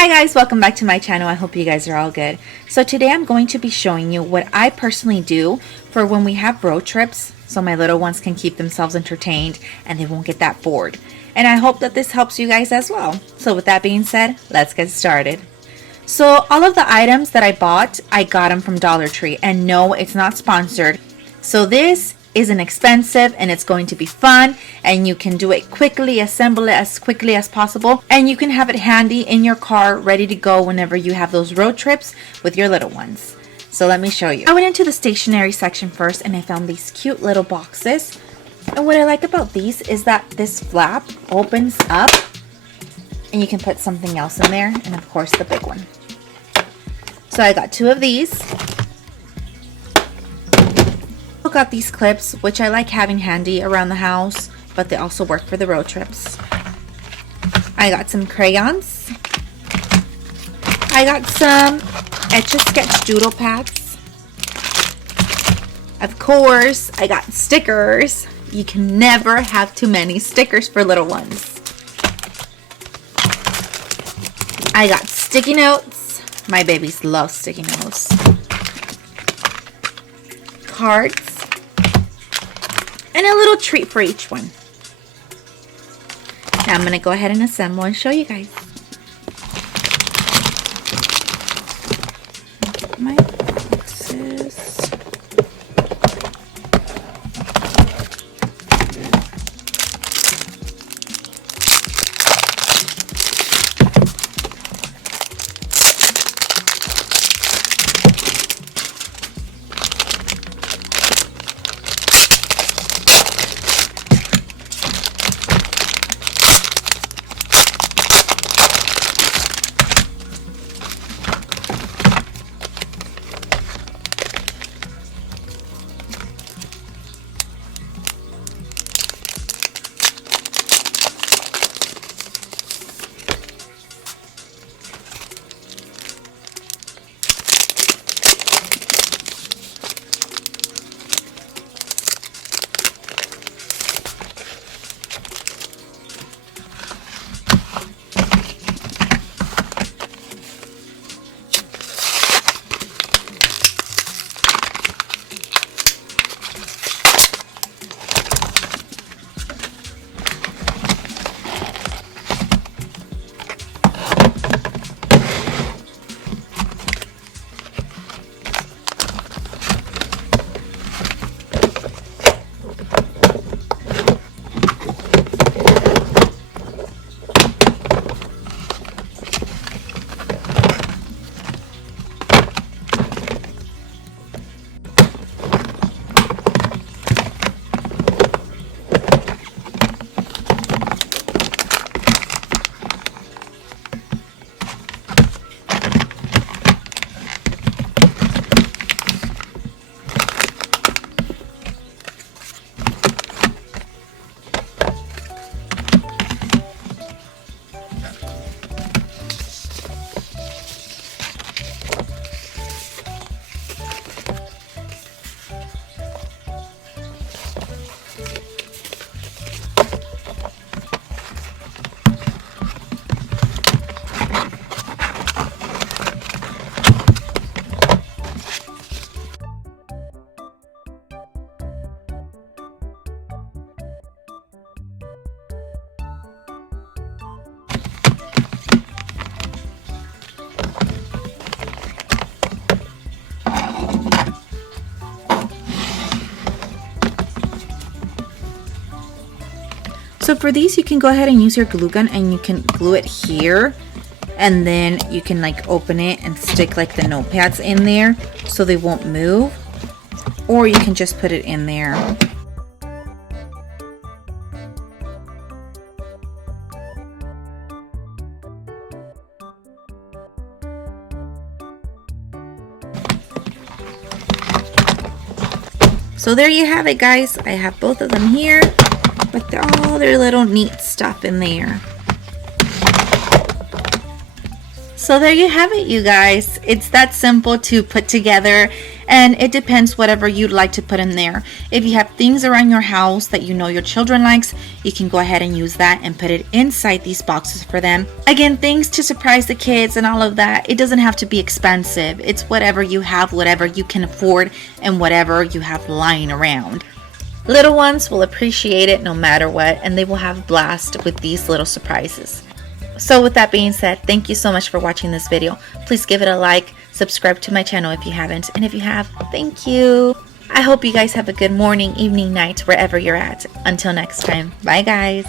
Hi guys, welcome back to my channel. I hope you guys are all good. So today I'm going to be showing you what I personally do for when we have road trips so my little ones can keep themselves entertained and they won't get that bored. And I hope that this helps you guys as well. So with that being said, let's get started. So all of the items that I bought, I got them from Dollar Tree, and no, it's not sponsored. So this isn't expensive and it's going to be fun, and you can do it quickly, assemble it as quickly as possible, and you can have it handy in your car ready to go whenever you have those road trips with your little ones. So let me show you. I went into the stationery section first and I found these cute little boxes, and what I like about these is that this flap opens up and you can put something else in there, and of course the big one. So I got 2 of these. Got these clips, which I like having handy around the house, but they also work for the road trips. I got some crayons. I got some Etch-a-Sketch doodle pads. Of course, I got stickers. You can never have too many stickers for little ones. I got sticky notes. My babies love sticky notes. Cards. And a little treat for each one. Now I'm going to go ahead and assemble and show you guys. My boxes. So for these, you can go ahead and use your glue gun and you can glue it here, and then you can like open it and stick like the notepads in there so they won't move, or you can just put it in there. So there you have it, guys. I have both of them here, but they're all their little neat stuff in there. So there you have it, you guys. It's that simple to put together And it depends whatever you'd like to put in there. If you have things around your house that you know your children likes, you can go ahead and use that and put it inside these boxes for them. Again, things to surprise the kids and all of that. It doesn't have to be expensive. It's whatever you have, whatever you can afford, and whatever you have lying around. Little ones will appreciate it no matter what, and they will have a blast with these little surprises. So with that being said, thank you so much for watching this video. Please give it a like, subscribe to my channel if you haven't, and if you have, thank you. I hope you guys have a good morning, evening, night, wherever you're at. Until next time, bye guys.